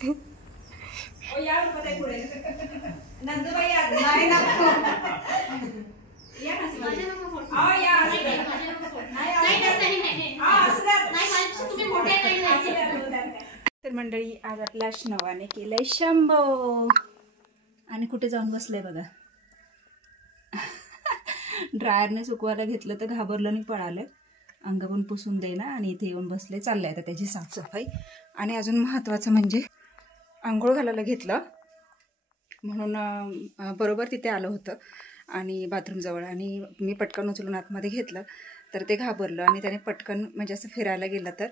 तर मंडळी आज आपल्या श्नवाने केलंय शंभो आणि कुठे जाऊन बसलंय बघा. ड्रायरने सुकवायला घेतलं तर घाबरलं आणि पळालं. अंग पण पुसून देईना आणि इथे येऊन बसले. चाललंय आता त्याची साफसफाई. आणि अजून महत्त्वाचं म्हणजे आंघोळ घालायला घेतलं म्हणून बरोबर तिथे आलं होतं आणि बाथरूमजवळ आणि मी पटकन उचलून आतमध्ये घेतलं तर ते घाबरलं आणि त्याने पटकन म्हणजे असं फिरायला गेलं तर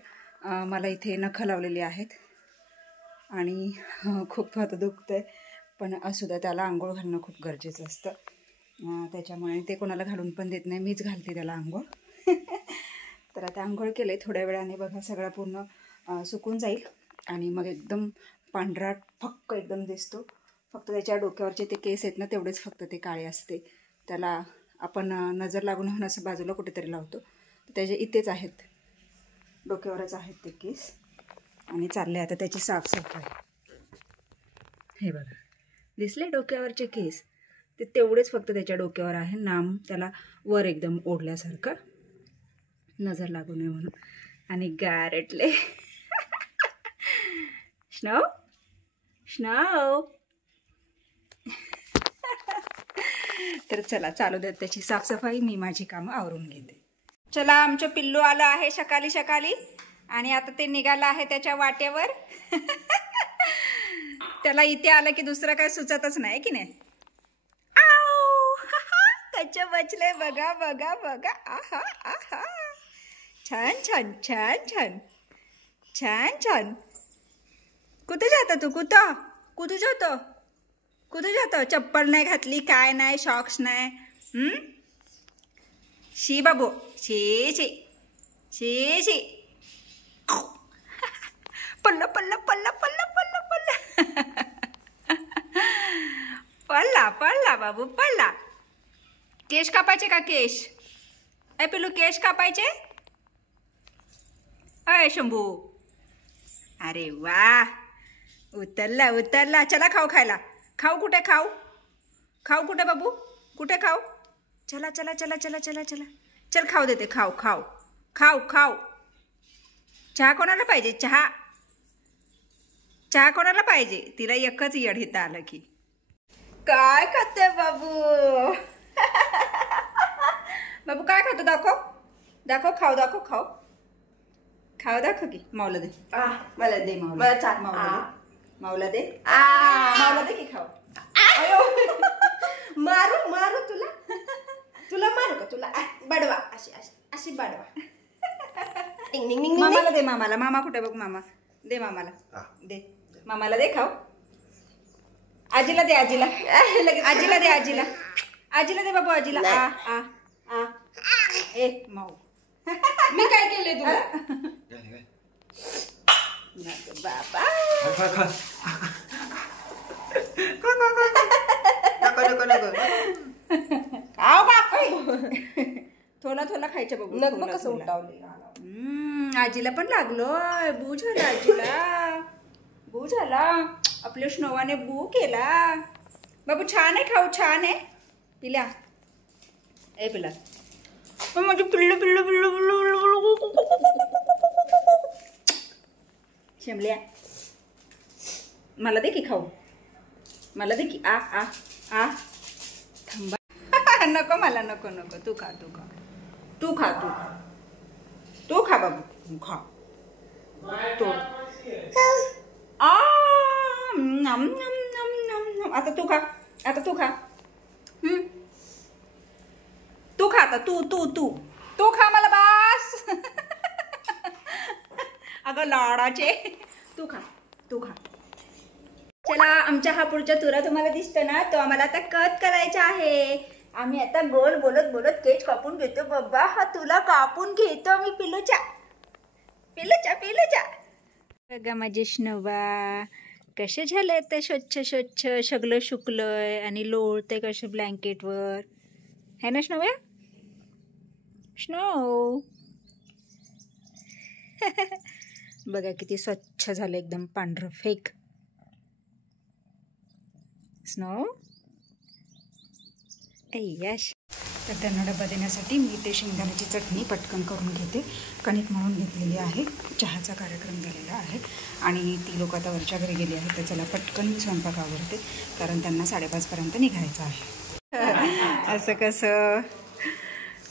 मला इथे नखं लावलेली आहेत आणि खूप आता दुखतंय. पण असू द्या, त्याला आंघोळ घालणं खूप गरजेचं असतं. त्याच्यामुळे ते कोणाला घालून पण देत नाही, मीच घालते त्याला आंघोळ. तर आता आंघोळ केलं आहे. थोड्या वेळाने बघा सगळा पूर्ण सुकून जाईल आणि मग एकदम पांढरा फक्क एकदम दिसतो. फक्त त्याच्या डोक्यावरचे ते केस आहेत ना तेवढेच फक्त ते काळे असते. त्याला आपण नजर लागू म्हणून असं बाजूला कुठेतरी लावतो. त्याचे इथेच आहेत, डोक्यावरच आहेत ते केस. आणि चालले आता त्याची साफसफाई. हे बघा दिसले डोक्यावरचे केस, ते तेवढेच फक्त त्याच्या डोक्यावर आहे. नाम त्याला वर एकदम ओढल्यासारखं, नजर लागू नये म्हणून. आणि गारटले स्नो स्नो. तर चला चालू देत त्याची साफसफाई, मी माझी कामं आवरून घेते. चला आमचं पिल्लू आलं आहे सकाळी सकाळी आणि आता ते निघालं आहे त्याच्या वाटेवर. त्याला इथे आलं की दुसरं काय सुचतच नाही की नाही. कच्च बचले बघा बघा बघा. आहा आहा, छान छान छान छान छान छान. कुठे जाता तू? कुठं कुठे जातो? कुठे जातो? चप्पल नाही घातली, काय नाही, शॉक्स नाही. शी बाबू, शी शी शी शी. पल्ला पल्ला पल्ला पल्ला पल्ला पल्ला. पल्ला पल्ला बाबू पल्ला. केश कापायचे का? केश ए पिल्लू, केश कापायचे? अय शंभू, अरे वा, उतरला उतरला. चला खाऊ खायला. खाऊ कुठे? खाऊ खाऊ कुठे बाबू? कुठे खाऊ? चला चला चला चला चला चला. चल खाऊ देते. खाऊ खाऊ खाऊ खाऊ. चहा कोणाला पाहिजे? चहा चहा कोणाला पाहिजे? तिला एकच येड हिता आलं की. काय खाते बाबू? बाबू काय खातो? दाखव दाखव. खाऊ दाखव. खाऊ खाऊ दाखव की. माऊला दे. मला दे माऊला. माऊला दे. माऊला दे की खाऊ. मारू मारू तुला? तुला मारू का? तुला बडवा. अशी अशी अशी बडवा. मामाला दे. मामाला. मामा कुठे बघ? मामा दे. मामाला दे. मामाला दे. खाऊ. आजीला दे. आजीला आजीला दे. आजीला आजीला दे बाबू. आजीला. आ आ आ. ए माऊ, मी काय केले तुला? बाबा थोडा थोडा खायचं बघू. नको कसं उठावले. आजीला पण लागलोय. बू झाला आजीला. बू झाला. आपल्या स्नोवाने बू केला. बाबू छान आहे. खाऊ छान आहे. पिल्या ए पिला. माझे पिल्लू पिल्लू पिल्लू पिल्लू. शेमल्या, मला दे की खाऊ. मला दे की. आ आ आ. थांबा. नको मला. नको नको. तू खा. तू खा. तू खा. तू खा. तू खा बाबू. खा. तो आता तू खा. आता तू खा. तू खा आता. तू तू तू तू खा. मला बास. अगं लाडाचे. तू खा. तू खा. चला आमच्या हा पुढच्या तुरा तुम्हाला दिसतो ना, तो आम्हाला आता कट करायचा आहे. आम्ही आता गोल बोलत बोलत केच कापून घेतो. बाबा हा तुला कापून घेतो मी. पिलूच्या पिलूच्या पिलूच्या. बघा माझे स्नोवा कसे झाले ते स्वच्छ स्वच्छ. सगळं शुकलंय आणि लोळते कसे ब्लँकेटवर. है ना स्नोव्या? स्नो. बघा किती स्वच्छ झालं एकदम पांढरं फेक. स्नो यश. तर त्यांना डबा देण्यासाठी मी ते शेंगदाण्याची चटणी पटकन करून घेते. कणिक मळून घेतलेली आहे. चहाचा कार्यक्रम झालेला आहे आणि ती लोक आता वरच्या घरी गेली आहेत. तर चला पटकन स्वयंपाक आवरते, कारण त्यांना 5:30पर्यंत निघायचं आहे. असं कसं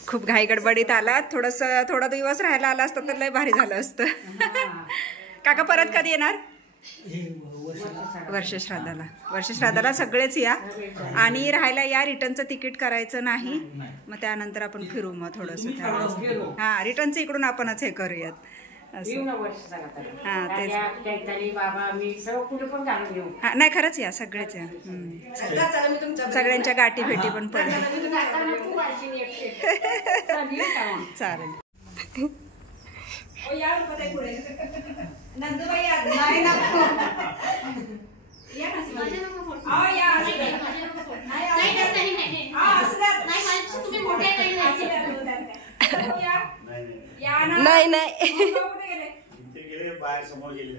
खूप घाई गडबडीत आलात. थोडा दिवस राहायला आला असतं तर लय भारी झालं असतं. काका परत कधी येणार? वर्षश्राद्धाला सगळेच या आणि राहायला या. रिटर्नचं तिकीट करायचं नाही, मग त्यानंतर आपण फिरू मग थोडंसं. हां, रिटर्नचं इकडून आपणच हे करूयात. हां तेच. हां नाही खरंच या, सगळेच या. सगळ्यांच्या गाठी भेटी पण पडल्या. चालेल. नाही नाही बाहेर समोर गेले.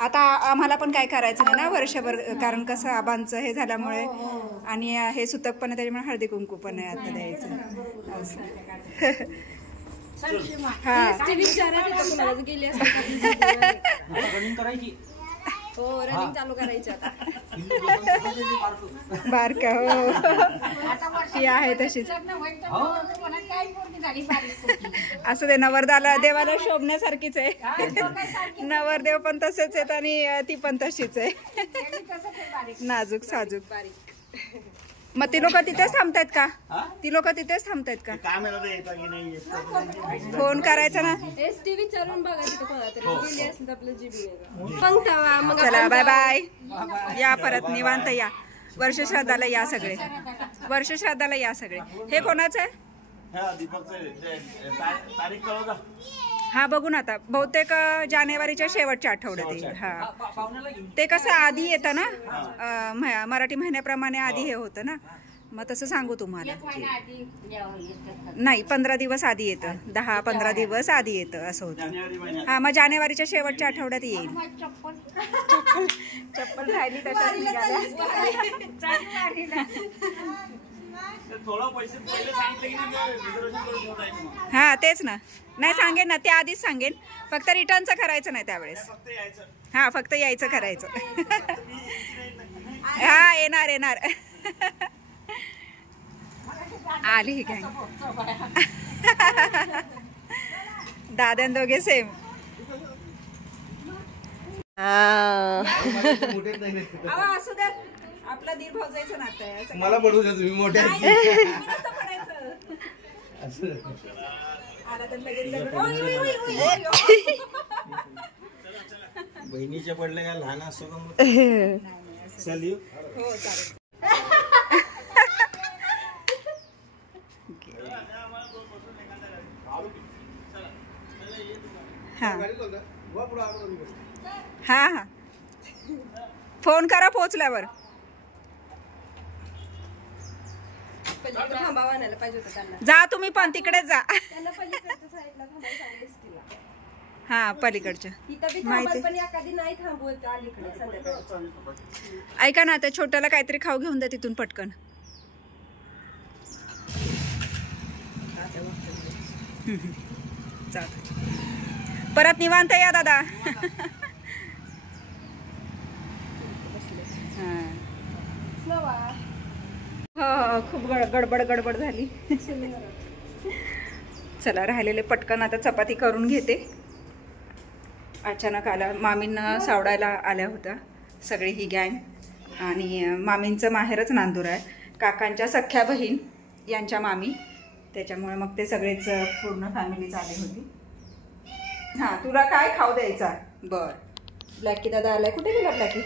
आता आम्हाला पण काय करायचं नाही ना वर्षभर, कारण कसं आबांचं हे झाल्यामुळे आणि हे सुतक पण आहे, त्याच्यामुळे हळदी कुंकू पण आहे आता द्यायचं. रनिंग चालू करायची आता. बारका हो ती आहे तशीच. असं ते नवरदेवाला देवाला शोभण्यासारखीच आहे. नवरदेव पण तसेच आहेत आणि ती पण तशीच आहे, नाजूक साजूक बारीक. मग ती लोक तिथेच थांबतायत का? ती लोक तिथेच थांबतायत का? फोन करायचा ना. चला बाय बाय. या परत निवांत या. वर्षश्राद्धाला या सगळे. वर्षश्राद्धाला या सगळे. हे कोणाचं आहे? हा बघू ना आता. बहुतेक जानेवारीच्या शेवटच्या आठवड्यात येईल. हा ते कसं आधी येतं ना, मराठी महिन्याप्रमाणे आधी हे होतं ना, मग तसं सांगू तुम्हाला. नाही 15 दिवस आधी येतं, 10-15 दिवस आधी येतं असं होतं. हा मग जानेवारीच्या शेवटच्या आठवड्यात येईल. चप्पल राहिली तशाच निघाल्या. हा तेच ना. नाही सांगेन ना, त्या आधीच सांगेन. फक्त रिटर्नचं करायचं नाही त्यावेळेस. हा फक्त यायचं करायचं. हा येणार येणार. आली ही काय. दादा दोघे सेम. असू द्या, आपला दीर भाऊजायचं नातं आहे. मला पडू द्या तुम्ही मोठ्या. बहिणीच्या पडल्या का लहान असतो का? हो चालेल. हा हा फोन करा पोहोचल्यावर. जा तुम्ही पण तिकडेच जा. हा पलीकडच्या ऐका ना, त्या छोट्याला काहीतरी खाऊ घेऊन द्या तिथून पटकन. परत निवांत या दादा. हो खूप गडबड झाली. चला राहिलेले पटकन आता चपाती करून घेते. अचानक आला, मामींना सावडायला आल्या होत्या सगळी ही गँग. आणि मामींचं माहेरच नांदूर आहे, काकांच्या सख्या बहीण यांच्या मामी, त्याच्यामुळे मग ते सगळेच पूर्ण फॅमिलीच आली होती. हां तुला काय खाऊ द्यायचा? बर ब्लॅकी दादा आलाय. कुठे गेला ब्लॅकी?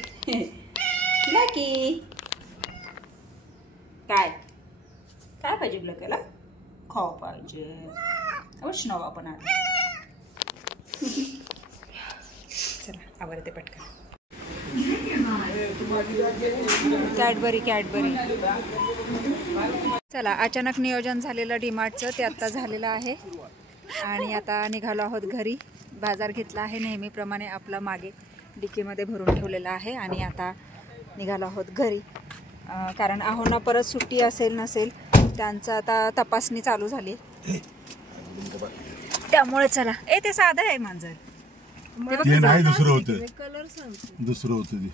ब्लॅकी काय काय पाहिजे? ब्लॅकीला खाऊ पाहिजे. वैष्णव आपण आला. चला आवडते पटकन. कॅडबरी चला अचानक नियोजन झालेलं डीमार्टचं ते आत्ता झालेलं आहे. आणि आता निघालो आहोत घरी. बाजार घेतला आहे नेहमीप्रमाणे आपला मागे डिकीमध्ये भरून ठेवलेला आहे आणि आता निघालो आहोत घरी. कारण आहोंना परत सुट्टी असेल नसेल त्यांचं आता तपासणी चालू झाली, त्यामुळे चला. ते साधं आहे मांजर, नाही दुसरं होतं, दुसरं होतं ते.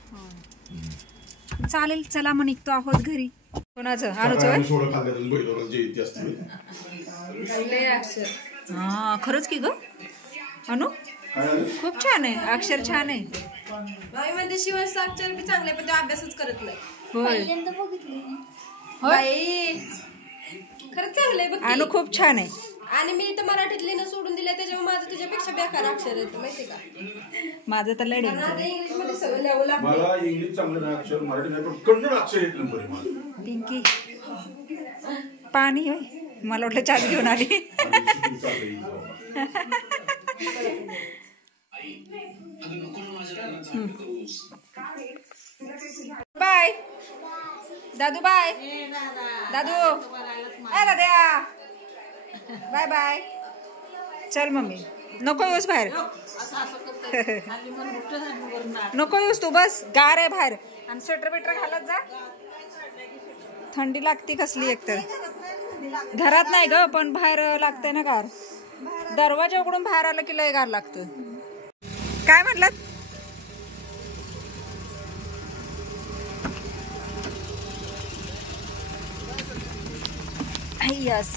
चालेल चला मग निघतो आहोत घरी. कोणाचं? अनुचं? हा खरंच की ग अनु, खूप छान आहे, अक्षर छान आहे. मध्ये शिवांचं अक्षर बी चांगलं आहे पण तो अभ्यासच करत नाही. होय खरंच चांगलं आहे बघ. अनु खूप छान आहे. आणि मी तर मराठीतले न सोडून दिले त्याच्यामुळे माझं तुझ्यापेक्षा बेकार अक्षर येतं माहिती का. माझं तर लढे इंग्लिश मध्ये सगळं लिहावं लागतं. मला इंग्लिश चांगलं नाही, अक्षर मराठी नाही, पण कन्नड अक्षर एक नंबर आहे मला. पिंकी पाणी होय, मला वाटलं चहा घेऊन आली. बाय दादू, बाय दादू, दाद्या बाय बाय. चल मम्मी, नको येऊस बाहेर, नको येऊस तू, बस गार आहे बाहेर. आणि स्वेटर बिटर घालत जा, थंडी लागती कसली. एकतर घरात नाही ग पण बाहेर लागतंय ना गार. दरवाजा उघडून बाहेर आलं की लय गार लागतं. काय म्हणलात? यस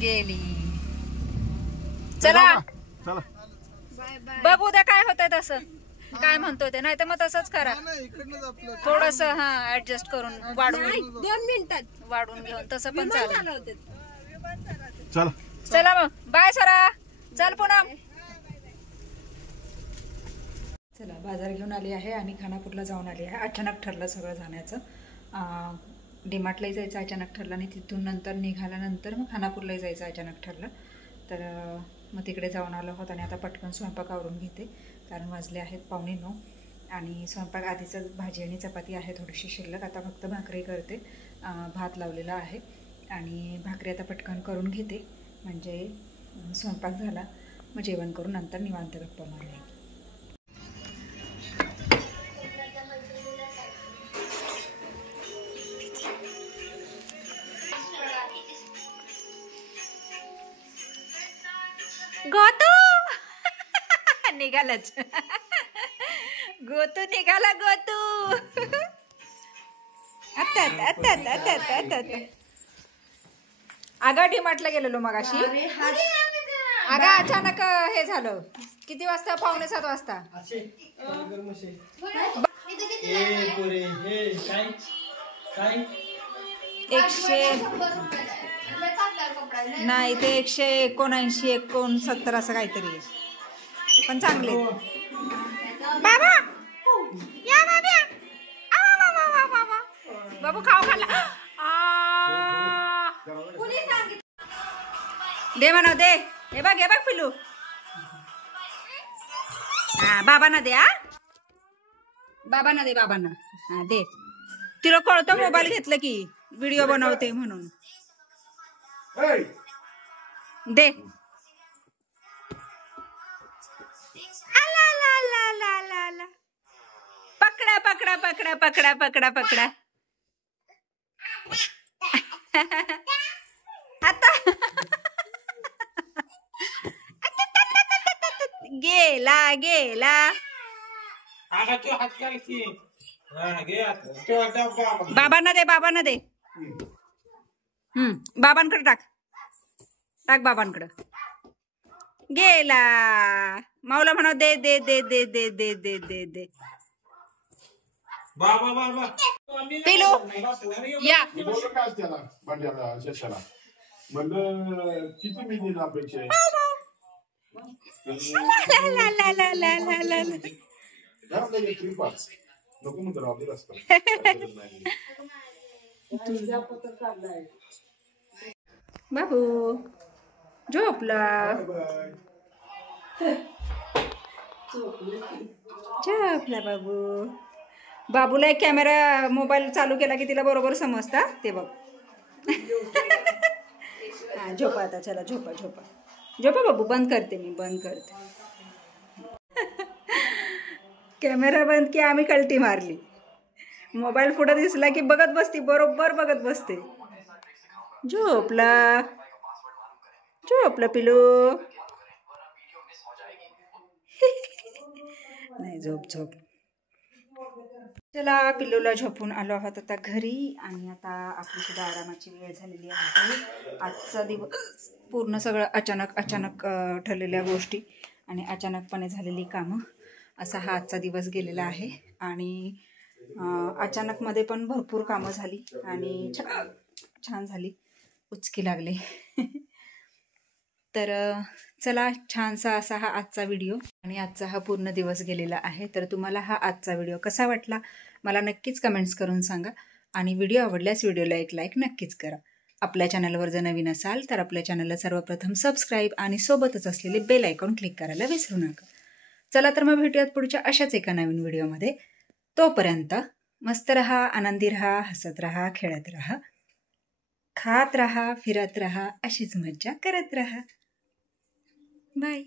गेली. चला बघ उद्या काय होतंय तसं, काय म्हणतोय ते. नाही तर मग तसंच करा, थोडस हा ऍडजस्ट करून वाढवून 2 मिनिटात वाढवून घेऊन तसं पण चालेल. चला मग बाय सरा, चल पुन्हा. चला बाजार घेऊन आली आहे आणि खानापूरला जाऊन आली आहे. अचानक ठरलं सगळं जाण्याचं. डीमार्टलाही जायचं अचानक ठरलं आणि तिथून नंतर निघाल्यानंतर मग खानापूरलाही जायचं अचानक ठरलं. तर मग तिकडे जाऊन आलो आहोत आणि आता पटकन स्वयंपाक आवरून घेते कारण वाजले आहेत 8:45 आणि स्वयंपाक आधीचं भाजी आणि चपाती आहे थोडीशी शिल्लक. आता फक्त भाकरी करते, भात लावलेला आहे आणि भाकरी आता पटकन करून घेते म्हणजे स्वयंपाक झाला मग जेवण करून नंतर निवांत गप्पा मारूया. गोतू निघालाच, गोतू निघाला, गोतू. अगं डीमार्टला गेलेलो मगाशी. अगं अचानक हे झालं. किती वाजता? 6:45 वाजता. नाही ते 179, 169 असं काहीतरी, पण चांगले. बाबा या बाबा, बाबू खाऊ खाल्ला. दे म्हणा दे. हे बघ पिलू. हा बाबांना दे, हा बाबांना दे, बाबांना. हा दे. तिला कळतं मोबाईल घेतलं की व्हिडिओ बनवते म्हणून. दे. पकडा पकडा पकडा पकडा पकडा पकडा. आता गेला गेला. बाबांना दे, बाबांना दे. बाबांकडे टाक, टाक बाबांकडे. गेला. माऊला म्हणा दे दे दे दे दे दे दे दे दे. पिलू या. किती मी दिला अपेक्षा बाबू झोपला, झोपला बाबू. बाबूला एक कॅमेरा मोबाईल चालू केला की तिला बरोबर समजता ते बघ. हा झोपा आता, चला झोपा झोपा झोपा बाबू. बंद करते मी, बंद करते. कॅमेरा बंद की आम्ही कल्टी मारली. मोबाईल पुढे दिसला की बघत बसती, बरोबर बघत बसते. झोपला झोपला पिलू. नाही झोप झोप. चला पिल्लूला झोपून आलो आहोत आता घरी. आणि आता आपली सुद्धा आरामाची वेळ झालेली आहे. आजचा दिवस पूर्ण सगळं अचानक ठरलेल्या गोष्टी आणि अचानकपणे झालेली कामं असा हा आजचा दिवस गेलेला आहे. आणि अचानकमध्ये पण भरपूर कामं झाली आणि छान झाली, उचकी लागली. तर चला, छानसा असा हा आजचा व्हिडिओ आणि आजचा हा पूर्ण दिवस गेलेला आहे. तर तुम्हाला हा आजचा व्हिडिओ कसा वाटला मला नक्कीच कमेंट्स करून सांगा. आणि व्हिडिओ आवडल्यास व्हिडिओला एक लाईक नक्कीच करा. आपल्या चॅनलवर जर नवीन असाल तर आपल्या चॅनलला सर्वप्रथम सबस्क्राईब आणि सोबतच असलेले बेल आयकॉन क्लिक करायला विसरू नका. चला तर मग भेटूयात पुढच्या अशाच एका नवीन व्हिडिओमध्ये. तोपर्यंत मस्त रहा, आनंदी रहा, हसत रहा, खेळत रहा, खात रहा, फिरत रहा, अशीच मज्जा करत रहा. बाय.